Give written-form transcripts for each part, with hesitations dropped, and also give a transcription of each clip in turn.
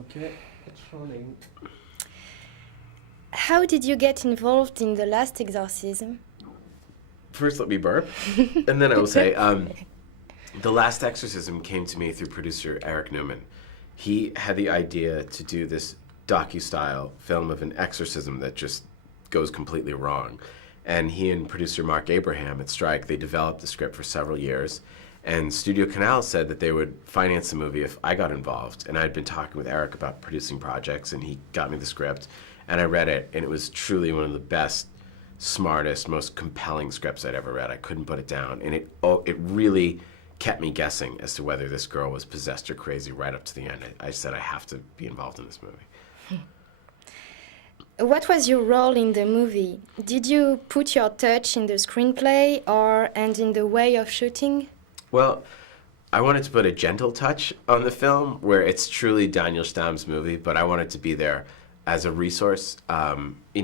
Okay, it's rolling. How did you get involved in the last exorcism? First, let me burp, and then I will say, the last exorcism came to me through producer Eric Newman. He had the idea to do this docu-style film of an exorcism that just goes completely wrong. And he and producer Mark Abraham at Strike, they developed the script for several years. And Studio Canal said that they would finance the movie if I got involved. And I'd been talking with Eric about producing projects, and he got me the script. And I read it, and it was truly one of the best, smartest, most compelling scripts I'd ever read. I couldn't put it down. And it really kept me guessing as to whether this girl was possessed or crazy right up to the end. I said, I have to be involved in this movie. What was your role in the movie? Did you put your touch in the screenplay and in the way of shooting? Well, I wanted to put a gentle touch on the film where it's truly Daniel Stamm's movie, but I wanted to be there as a resource.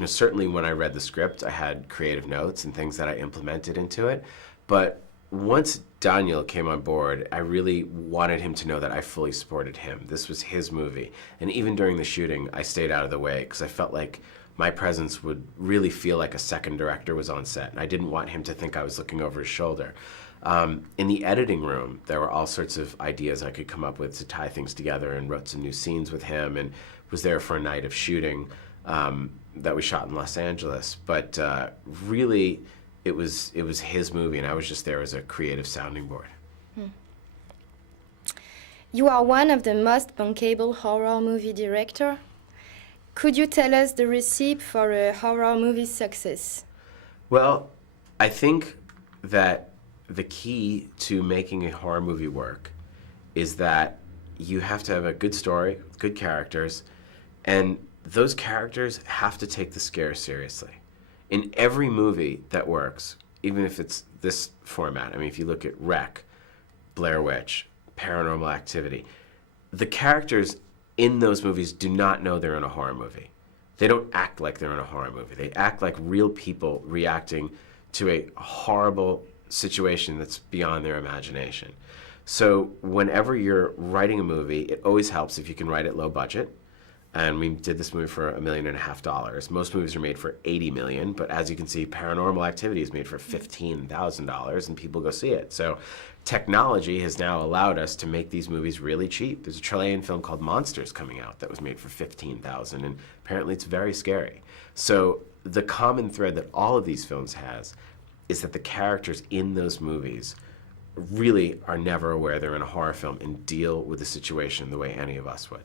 Certainly when I read the script, I had creative notes and things that I implemented into it. But once Daniel came on board, I really wanted him to know that I fully supported him. This was his movie. And even during the shooting, I stayed out of the way because I felt like my presence would really feel like a second director was on set. And I didn't want him to think I was looking over his shoulder. In the editing room, there were all sorts of ideas I could come up with to tie things together, and wrote some new scenes with him, and was there for a night of shooting that we shot in Los Angeles. But really, it was his movie, and I was just there as a creative sounding board. You are one of the most bankable horror movie director. Could you tell us the recipe for a horror movie success? Well, I think that the key to making a horror movie work is that you have to have a good story, good characters, and those characters have to take the scare seriously. In every movie that works, even if it's this format, I mean, if you look at Rec, Blair Witch, Paranormal Activity, the characters in those movies do not know they're in a horror movie. They don't act like they're in a horror movie. They act like real people reacting to a horrible situation that's beyond their imagination. So whenever you're writing a movie, it always helps if you can write it low budget. And we did this movie for $1.5 million. Most movies are made for $80 million, but as you can see, Paranormal Activity is made for $15,000, and people go see it. So technology has now allowed us to make these movies really cheap. There's a Chilean film called Monsters coming out that was made for $15,000, and apparently it's very scary. So the common thread that all of these films has is that the characters in those movies really are never aware they're in a horror film and deal with the situation the way any of us would.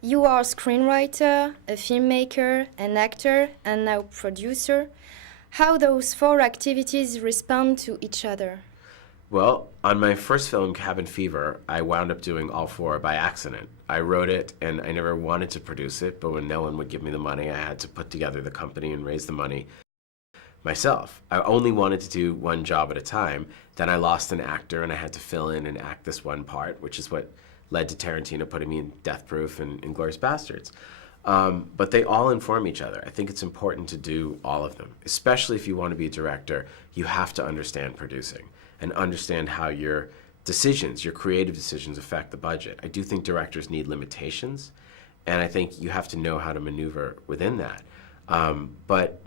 You are a screenwriter, a filmmaker, an actor, and now producer. How those four activities respond to each other? Well, on my first film, Cabin Fever, I wound up doing all four by accident. I wrote it, and I never wanted to produce it, but when no one would give me the money, I had to put together the company and raise the money myself. I only wanted to do one job at a time. Then I lost an actor, and I had to fill in and act this one part, which is what led to Tarantino putting me in Death Proof and Inglourious Bastards. But they all inform each other. I think it's important to do all of them, especially if you want to be a director. You have to understand producing and understand how your decisions, your creative decisions, affect the budget. I do think directors need limitations, and I think you have to know how to maneuver within that. But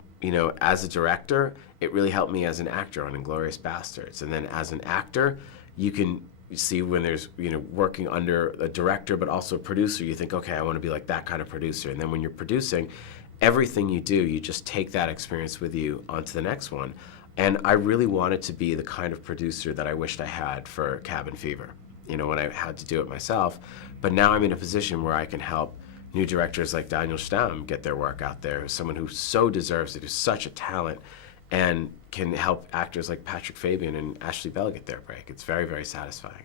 as a director, it really helped me as an actor on Inglourious Bastards. And then as an actor, you can see when there's, working under a director but also a producer, you think, okay, I want to be like that kind of producer. And then when you're producing, everything you do, you just take that experience with you onto the next one. And I really wanted to be the kind of producer that I wished I had for Cabin Fever, when I had to do it myself. But now I'm in a position where I can help new directors like Daniel Stamm get their work out there, someone who so deserves it, who's such a talent, and can help actors like Patrick Fabian and Ashley Bell get their break. It's very, very satisfying.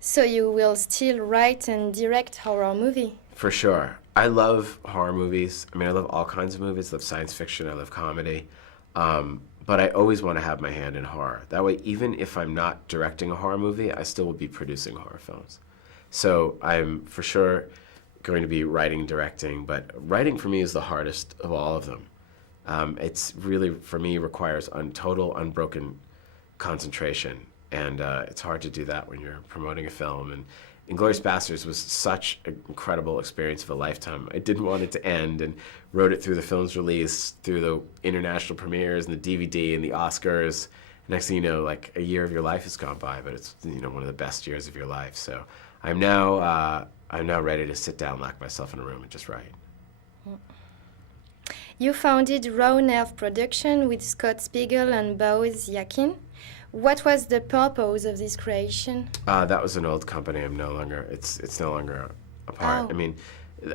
So you will still write and direct horror movie? For sure. I love horror movies. I mean, I love all kinds of movies. I love science fiction. I love comedy. But I always want to have my hand in horror. That way, even if I'm not directing a horror movie, I still will be producing horror films. So I'm for sure going to be writing and directing, but writing for me is the hardest of all of them. It's really, for me, requires total unbroken concentration. And it's hard to do that when you're promoting a film. And Inglourious Basterds was such an incredible experience of a lifetime. I didn't want it to end, and wrote it through the film's release, through the international premieres and the DVD and the Oscars. Next thing you know, like a year of your life has gone by, but it's one of the best years of your life. So I'm now ready to sit down, lock myself in a room, and just write. You founded Roth Production with Scott Spiegel and Boaz Yakin. What was the purpose of this creation? That was an old company. It's no longer a part. Oh. I mean,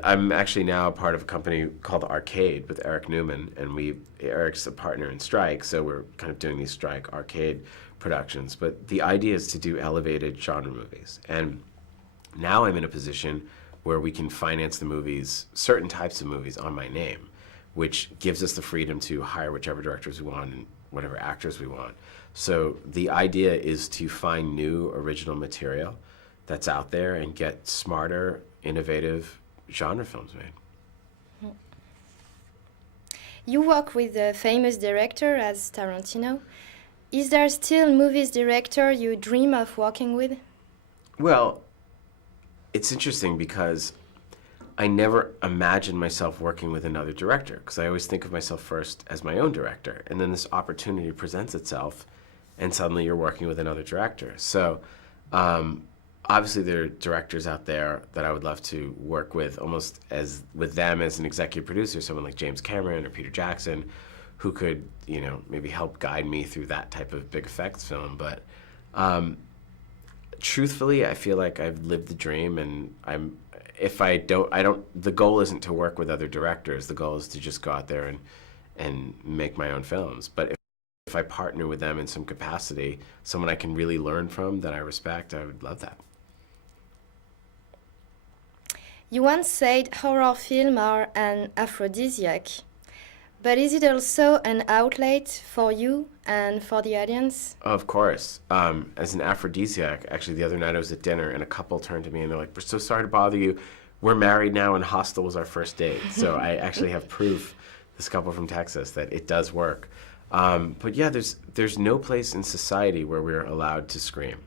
I'm actually now a part of a company called Arcade with Eric Newman, and Eric's a partner in Strike, so we're kind of doing these Strike Arcade productions. But the idea is to do elevated genre movies. And now I'm in a position where we can finance the movies, certain types of movies, on my name, which gives us the freedom to hire whichever directors we want and whatever actors we want. So the idea is to find new original material that's out there and get smarter, innovative genre films made. You work with a famous director as Tarantino. Is there still movies director you dream of working with? Well, it's interesting because I never imagined myself working with another director, because I always think of myself first as my own director, and then this opportunity presents itself and suddenly you're working with another director. So obviously there are directors out there that I would love to work with, almost as with them as an executive producer, someone like James Cameron or Peter Jackson, who could maybe help guide me through that type of big effects film. But truthfully, I feel like I've lived the dream, and the goal isn't to work with other directors. The goal is to just go out there and make my own films. But if I partner with them in some capacity, someone I can really learn from, that I respect, I would love that. You once said horror films are an aphrodisiac. But is it also an outlet for you and for the audience? Of course. As an aphrodisiac, actually the other night I was at dinner and a couple turned to me and they're like, "We're so sorry to bother you. We're married now and Hostel was our first date." So I actually have proof, this couple from Texas, that it does work. But yeah, there's no place in society where we're allowed to scream.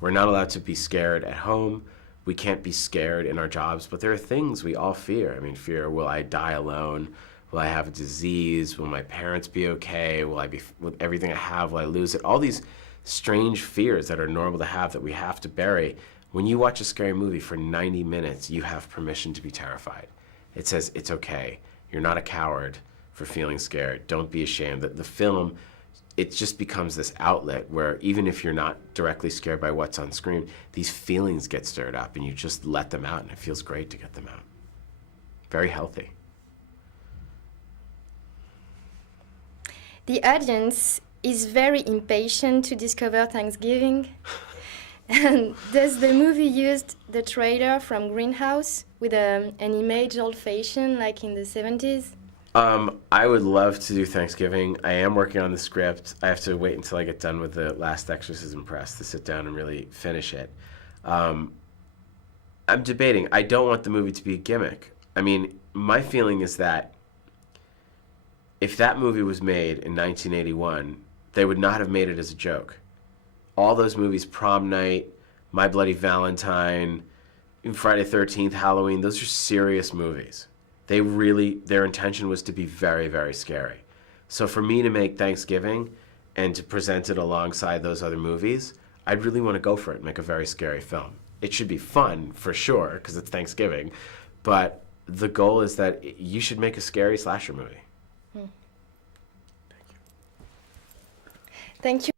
We're not allowed to be scared at home. We can't be scared in our jobs, but there are things we all fear. I mean, fear, will I die alone? Will I have a disease? Will my parents be okay? Will I be, with everything I have, will I lose it? All these strange fears that are normal to have that we have to bury. When you watch a scary movie for 90 minutes, you have permission to be terrified. It says, it's okay. You're not a coward for feeling scared. Don't be ashamed. The film, it just becomes this outlet where even if you're not directly scared by what's on screen, these feelings get stirred up and you just let them out, and it feels great to get them out. Very healthy. The audience is very impatient to discover Thanksgiving. And does the movie use the trailer from Greenhouse with an image old-fashioned like in the 70s? I would love to do Thanksgiving. I am working on the script. I have to wait until I get done with the last exorcism press to sit down and really finish it. I'm debating. I don't want the movie to be a gimmick. I mean, my feeling is that if that movie was made in 1981, they would not have made it as a joke. All those movies, Prom Night, My Bloody Valentine, Friday the 13th, Halloween, those are serious movies. Their intention was to be very, very scary. So for me to make Thanksgiving and to present it alongside those other movies, I'd really want to go for it and make a very scary film. It should be fun, for sure, because it's Thanksgiving, but the goal is that you should make a scary slasher movie. Thank you.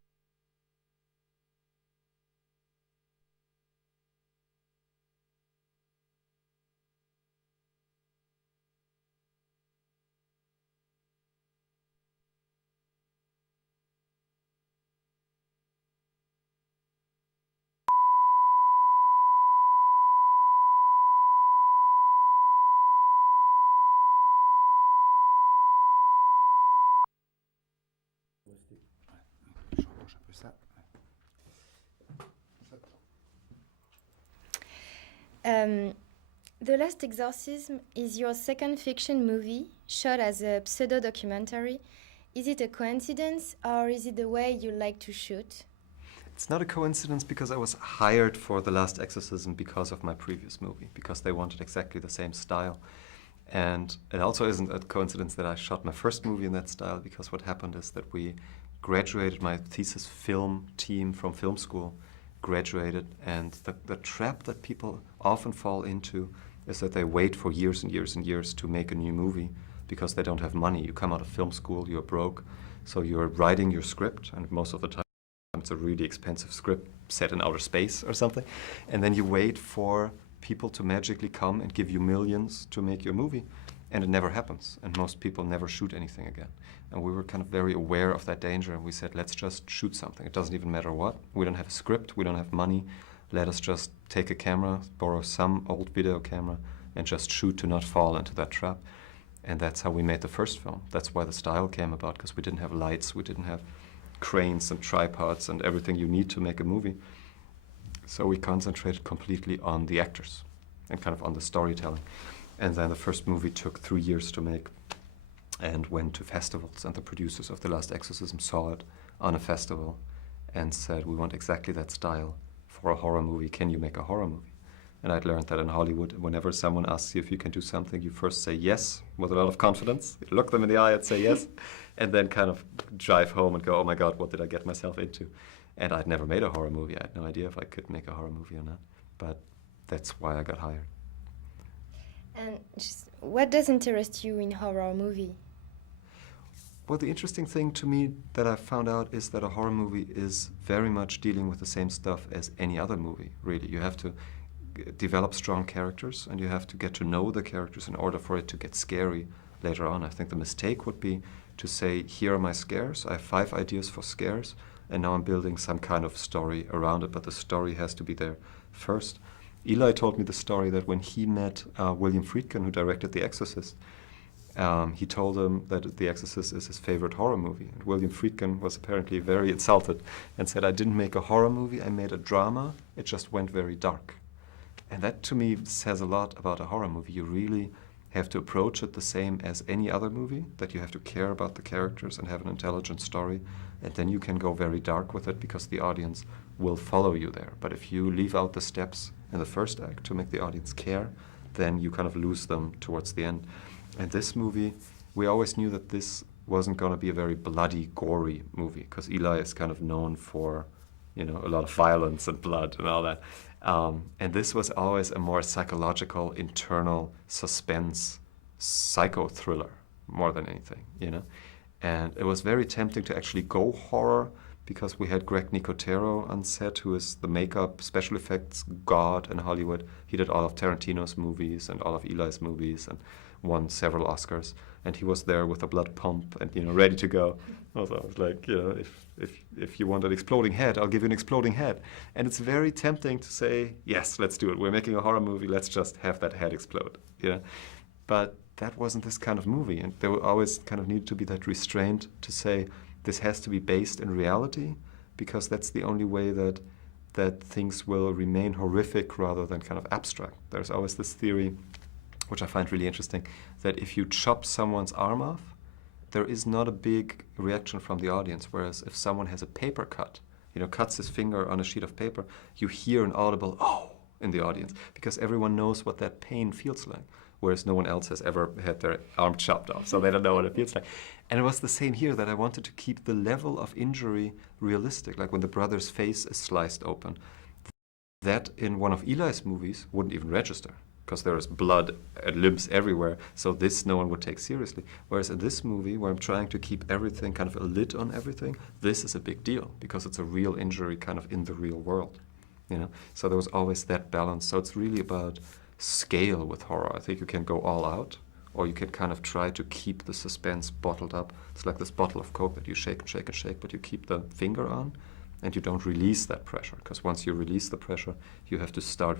The Last Exorcism is your second fiction movie, shot as a pseudo-documentary. Is it a coincidence, or is it the way you like to shoot? It's not a coincidence because I was hired for The Last Exorcism because of my previous movie, because they wanted exactly the same style. And it also isn't a coincidence that I shot my first movie in that style, because what happened is that we graduated, my thesis film team from film school graduated, and the trap that people often fall into is that they wait for years and years and years to make a new movie because they don't have money. You come out of film school, you're broke, so you're writing your script, and most of the time it's a really expensive script set in outer space or something, and then you wait for people to magically come and give you millions to make your movie, and it never happens, and most people never shoot anything again. And we were kind of very aware of that danger, and we said, let's just shoot something. It doesn't even matter what. We don't have a script, we don't have money. Let us just take a camera, borrow some old video camera, and just shoot to not fall into that trap. And that's how we made the first film. That's why the style came about, because we didn't have lights, we didn't have cranes and tripods and everything you need to make a movie. So we concentrated completely on the actors and kind of on the storytelling. And then the first movie took 3 years to make and went to festivals, and the producers of The Last Exorcism saw it on a festival and said, we want exactly that style for a horror movie. Can you make a horror movie? And I'd learned that in Hollywood, whenever someone asks you if you can do something, you first say yes with a lot of confidence. You look them in the eye and say yes, and then kind of drive home and go, oh my God, what did I get myself into? And I'd never made a horror movie. I had no idea if I could make a horror movie or not. But that's why I got hired. And just, what does interest you in horror movie? Well, the interesting thing to me that I found out is that a horror movie is very much dealing with the same stuff as any other movie, really. You have to develop strong characters, and you have to get to know the characters in order for it to get scary later on. I think the mistake would be to say, here are my scares, I have 5 ideas for scares, and now I'm building some kind of story around it, but the story has to be there first. Elie told me the story that when he met William Friedkin, who directed The Exorcist, he told him that The Exorcist is his favorite horror movie. And William Friedkin was apparently very insulted and said, I didn't make a horror movie, I made a drama, it just went very dark. And that to me says a lot about a horror movie. You really have to approach it the same as any other movie, that you have to care about the characters and have an intelligent story, and then you can go very dark with it because the audience will follow you there. But if you leave out the steps in the first act to make the audience care, then you kind of lose them towards the end. And this movie, we always knew that this wasn't going to be a very bloody, gory movie, because Elie is kind of known for, you know, a lot of violence and blood and all that. And this was always a more psychological, internal suspense, psycho thriller more than anything, you know. And it was very tempting to actually go horror, because we had Greg Nicotero on set, who is the makeup, special effects god in Hollywood. He did all of Tarantino's movies and all of Eli's movies and won several Oscars. And he was there with a blood pump and, you know, ready to go. Also, I was like, you know, if you want an exploding head, I'll give you an exploding head. And it's very tempting to say, yes, let's do it. We're making a horror movie. Let's just have that head explode, you know. But that wasn't this kind of movie. And there always kind of needed to be that restraint to say, this has to be based in reality, because that's the only way that things will remain horrific rather than kind of abstract. There's always this theory, which I find really interesting, that if you chop someone's arm off, there is not a big reaction from the audience, whereas if someone has a paper cut, you know, cuts his finger on a sheet of paper, you hear an audible, oh, in the audience, because everyone knows what that pain feels like, whereas no one else has ever had their arm chopped off, so they don't know what it feels like. And it was the same here, that I wanted to keep the level of injury realistic, like when the brother's face is sliced open. That in one of Eli's movies wouldn't even register, because there is blood and limbs everywhere, so this no one would take seriously. Whereas in this movie, where I'm trying to keep everything, kind of a lid on everything, this is a big deal, because it's a real injury kind of in the real world, you know? So there was always that balance. So it's really about scale with horror. I think you can go all out, or you can kind of try to keep the suspense bottled up. It's like this bottle of Coke that you shake and shake and shake, but you keep the finger on, and you don't release that pressure, because once you release the pressure, you have to start